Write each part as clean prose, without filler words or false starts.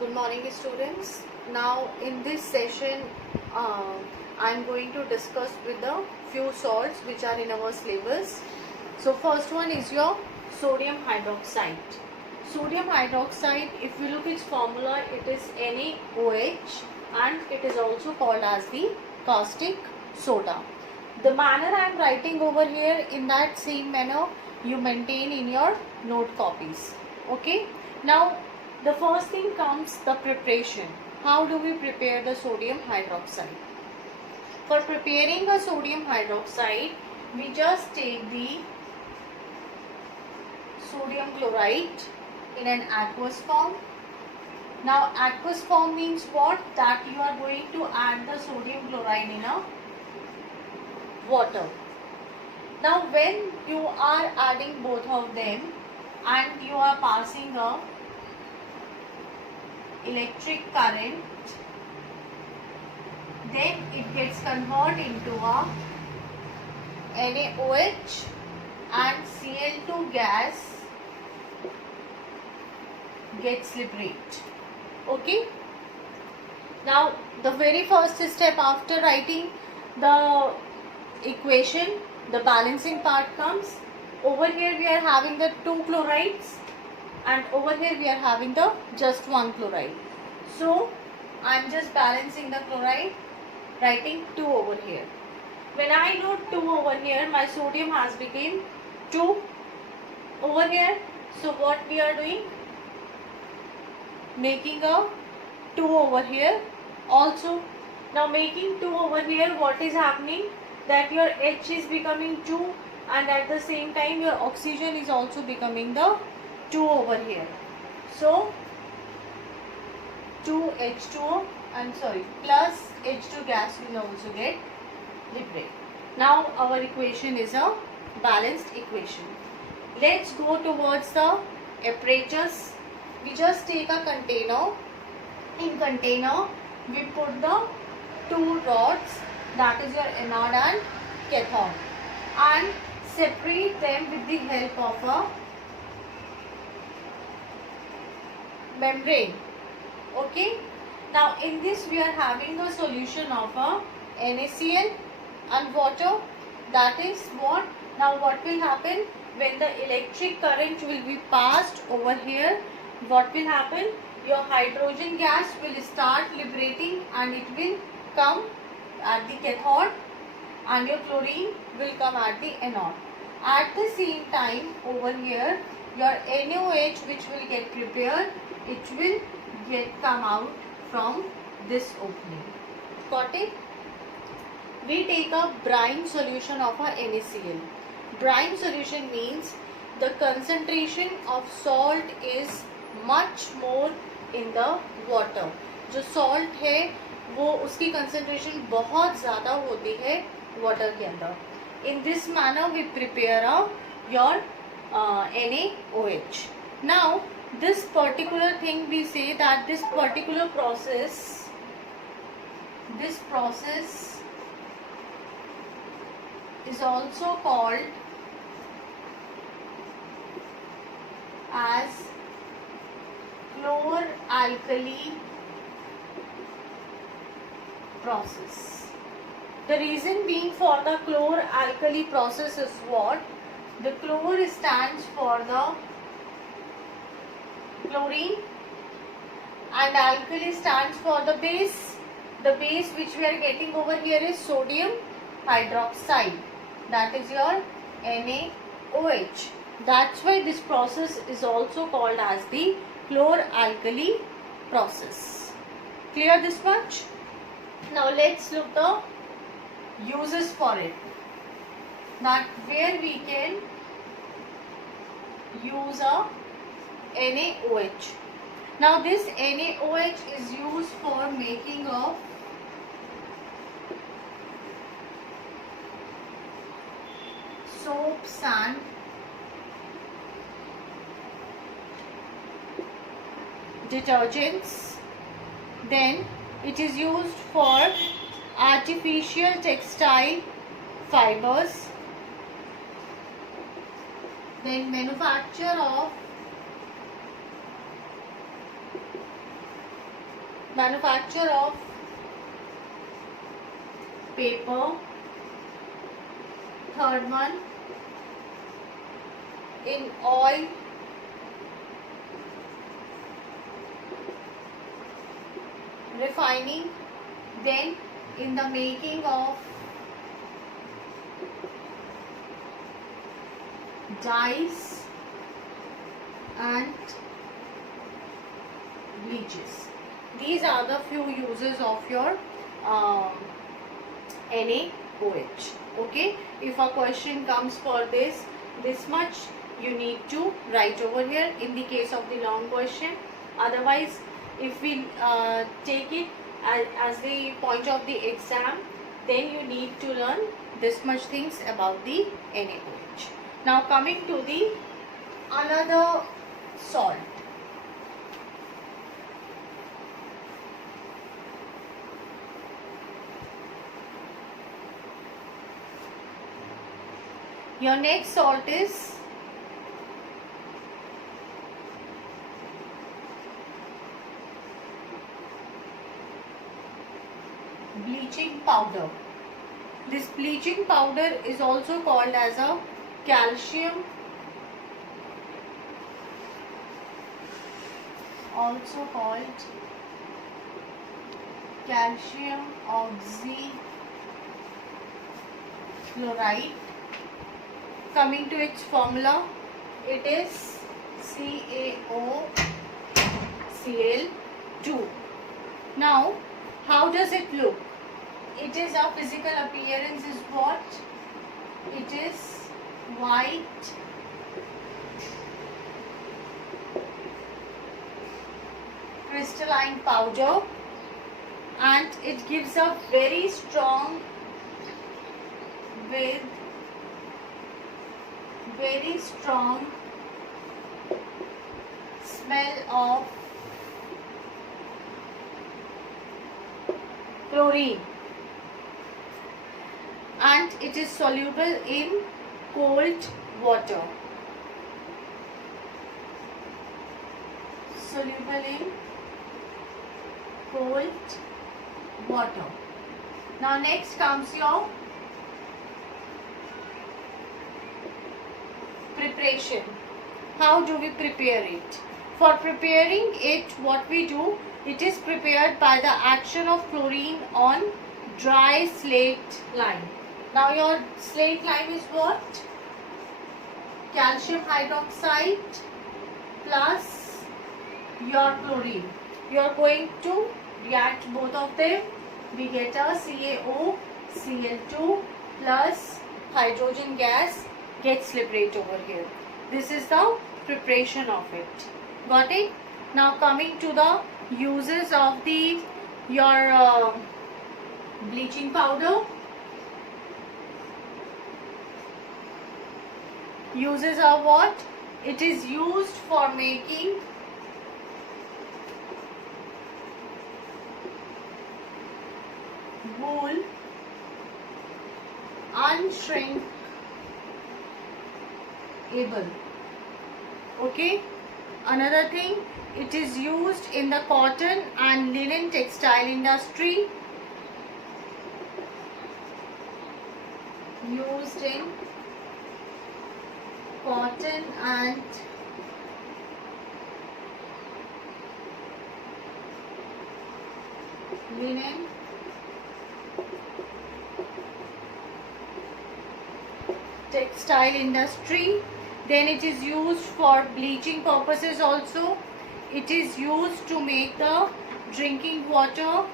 Good morning, students. Now, in this session, I am going to discuss with the few salts which are in our syllabus. So, first one is your sodium hydroxide. Sodium hydroxide, if you look its formula, it is NaOH and it is also called as the caustic soda. The manner I am writing over here, in that same manner you maintain in your note copies. Okay. Now, the first thing comes the preparation. How do we prepare the sodium hydroxide? For preparing a sodium hydroxide, we just take the sodium chloride in an aqueous form. Now, aqueous form means what? That you are going to add the sodium chloride in a water. Now, when you are adding both of them and you are passing a electric current, then it gets converted into a NaOH and Cl2 gas gets liberated. Okay. Now, the very first step after writing the equation, the balancing part comes. Over here we are having the two chlorides and over here we are having the just one chloride. So I am just balancing the chloride, writing 2 over here. When I note 2 over here, my sodium has become 2 over here. So what we are doing? Making a 2 over here also. Now making 2 over here, what is happening? That your H is becoming 2 and at the same time your oxygen is also becoming the 2 over here. So 2H2O plus H2 gas will also get liberated. Now our equation is a balanced equation. Let's go towards the apparatus. We just take a container. In container we put the 2 rods, that is your anode and cathode, and separate them with the help of a membrane. Okay. Now in this we are having a solution of a NaCl and water. That is what? Now what will happen when the electric current will be passed over here? What will happen? Your hydrogen gas will start liberating and it will come at the cathode and your chlorine will come at the anode. At the same time over here your NaOH which will get prepared, it will come out from this opening. Got it? We take a brine solution of a NaCl. Brine solution means the concentration of salt is much more in the water. जो salt है वो उसकी concentration बहुत ज़्यादा होती है water के अंदर. In this manner we prepare your NaOH. Now this particular thing we say that this particular process is also called as chlor-alkali process. The reason being for the chlor-alkali process is what? The chlor stands for the chlorine and alkali stands for the base. The base which we are getting over here is sodium hydroxide, that is your NaOH. That's why this process is also called as the chlor-alkali process. Clear this much? Now let's look the uses for it. That where we can use a NaOH. Now this NaOH is used for making of soaps and detergents. Then it is used for artificial textile fibers. Then manufacture of manufacture of paper. Third one, in oil, refining, then in the making of dyes and bleaches. These are the few uses of your NaOH. Okay, if a question comes for this much, you need to write over here in the case of the long question. Otherwise, if we take it as the point of the exam, then you need to learn this much things about the NaOH. Now coming to the another salt. Your next salt is bleaching powder. This bleaching powder is also called as a calcium, also called calcium oxychloride. Coming to its formula, it is CaOCl2. Now, how does it look? It is a physical appearance is what? It is white crystalline powder, and it gives a very strong smell of chlorine, and it is soluble in cold water. Soluble in cold water. Now next comes your preparation. How do we prepare it? For preparing it, what we do, it is prepared by the action of chlorine on dry slate lime. Now your slate lime is what? Calcium hydroxide plus your chlorine. You are going to react both of them. We get a CaOCl2 plus hydrogen gas gets liberated over here. This is the preparation of it. Got it? Now coming to the uses of your bleaching powder. Uses are what? It is used for making wool unshrinkable. Okay. Another thing, it is used in the cotton and linen textile industry. Used in cotton and linen textile industry. Then it is used for bleaching purposes also. It is used to make the drinking water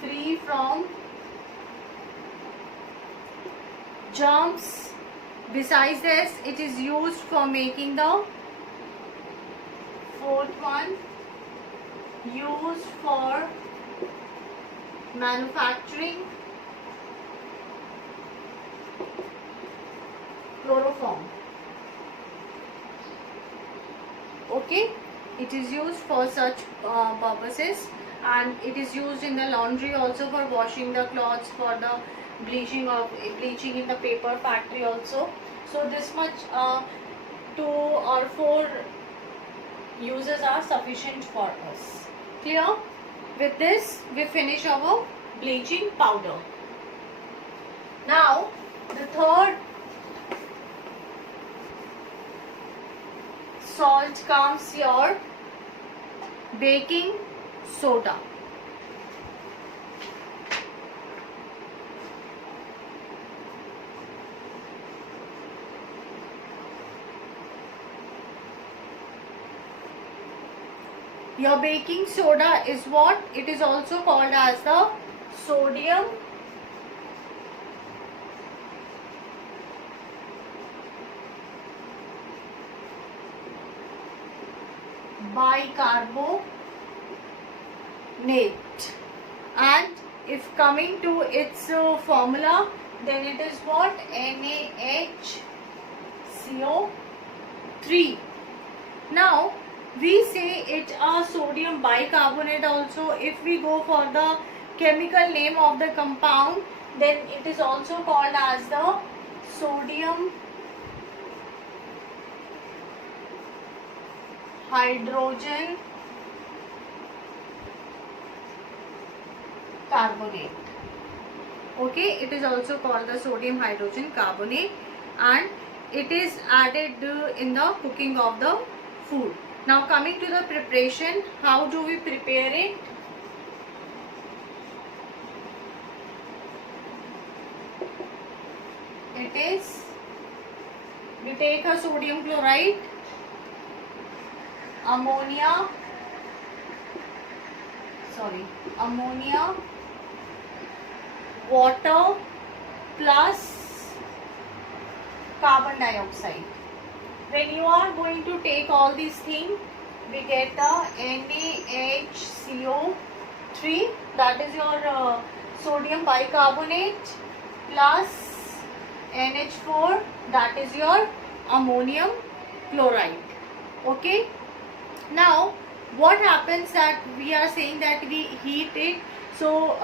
free from germs. Besides this, it is used for making the fourth one, used for manufacturing chloroform. Okay, it is used for such purposes. and it is used in the laundry also, for washing the clothes, for the bleaching in the paper factory also. So this much 2 or 4 uses are sufficient for us. Clear? With this we finish our bleaching powder. Now the third salt comes your baking soda. Your baking soda is what? It is also called as the sodium bicarbonate, and if coming to its formula, then it is what? NaHCO3. Now we say it a sodium bicarbonate also. If we go for the chemical name of the compound, then it is also called as the sodium hydrogen carbonate. Okay, it is also called the sodium hydrogen carbonate, and it is added in the cooking of the food. Now coming to the preparation, how do we prepare it? It is, we take a sodium chloride, ammonia, water plus carbon dioxide. When you are going to take all these things, we get the NaHCO3, that is your sodium bicarbonate, plus NH4, that is your ammonium chloride. Okay. Now what happens that we are saying that we heat it, so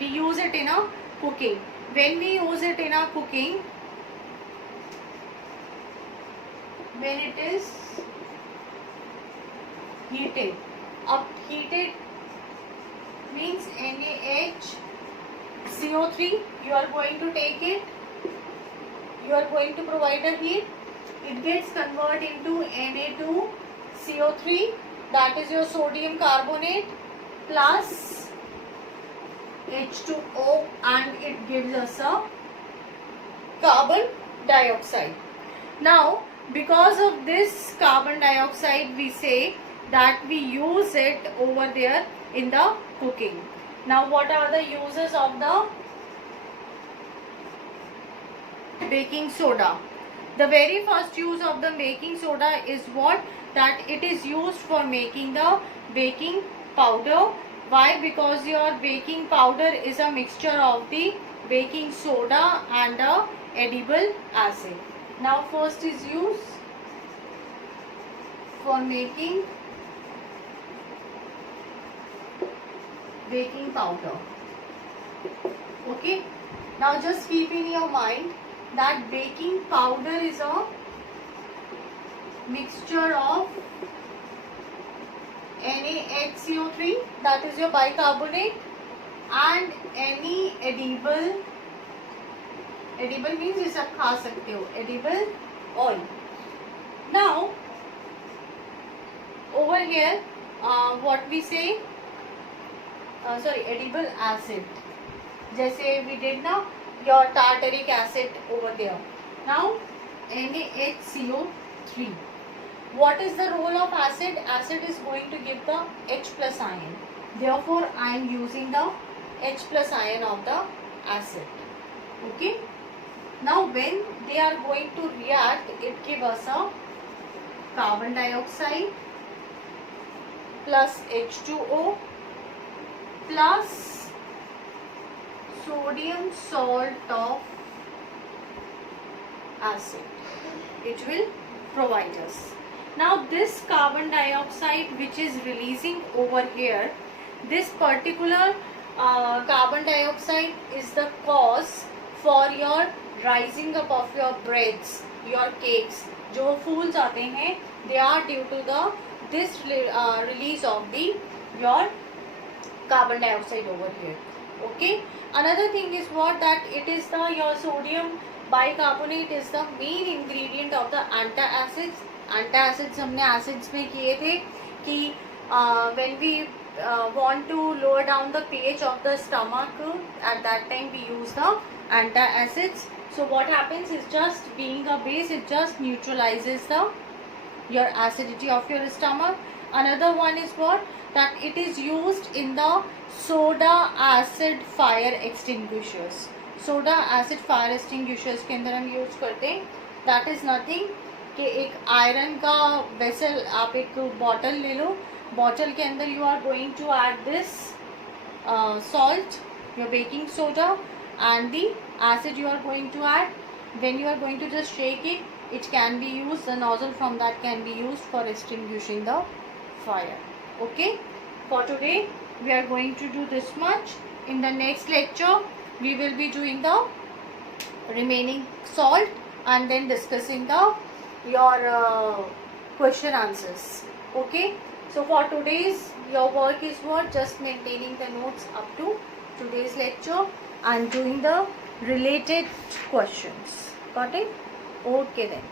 we use it in a cooking. When we use it in a cooking, when it is heated, heated means NaHCO3, you are going to take it, you are going to provide a heat, it gets converted into Na2CO3, that is your sodium carbonate, plus H2O, and it gives us a carbon dioxide. Now because of this carbon dioxide, we say that we use it over there in the cooking. Now what are the uses of the baking soda? The very first use of the baking soda is what? That it is used for making the baking powder. Why? Because your baking powder is a mixture of the baking soda and the edible acid. Now first is used for making baking powder. Okay. Now just keep in your mind that baking powder is a mixture of NaHCO3, that is your bicarbonate, and any edible means ये सब खा सकते हो, edible oil. Now over here what we say, edible acid, जैसे we did now, your tartaric acid over there. Now NaHCO3. What is the role of acid? Acid is going to give the H plus ion. Therefore I am using the H plus ion of the acid. Okay. Now when they are going to react, it gives us a carbon dioxide plus H2O plus sodium salt of acid. It will provide us. Now this carbon dioxide which is releasing over here, this particular carbon dioxide is the cause for your rising up of your breads, your cakes. जो फूल्स आते हैं, they are due to the this release of the your carbon dioxide over here. Okay. Another thing is what, that it is the your sodium bicarbonate is the main ingredient of the antacids. Antacids हमने acids में किए थे कि when we want to lower down the pH of the stomach, at that time we use the antacids. So what happens is, just being a base, it just neutralizes the your acidity of your stomach. Another one is what, that it is used in the soda acid fire extinguishers. Soda acid fire extinguishers के अंदर हम use करते हैं. That is nothing कि एक iron का vessel, आप एक बॉटल ले लो, बॉटल के अंदर you are going to add this salt, your baking soda, and the acid you are going to add. When you are going to just shake it, it can be used, the nozzle from that can be used for extinguishing the fire. Okay, for today we are going to do this much. In the next lecture we will be doing the remaining salt and then discussing the your question answers. Okay, so for today's your work is what, just maintaining the notes up to today's lecture and doing the related questions. Got it? Okay then.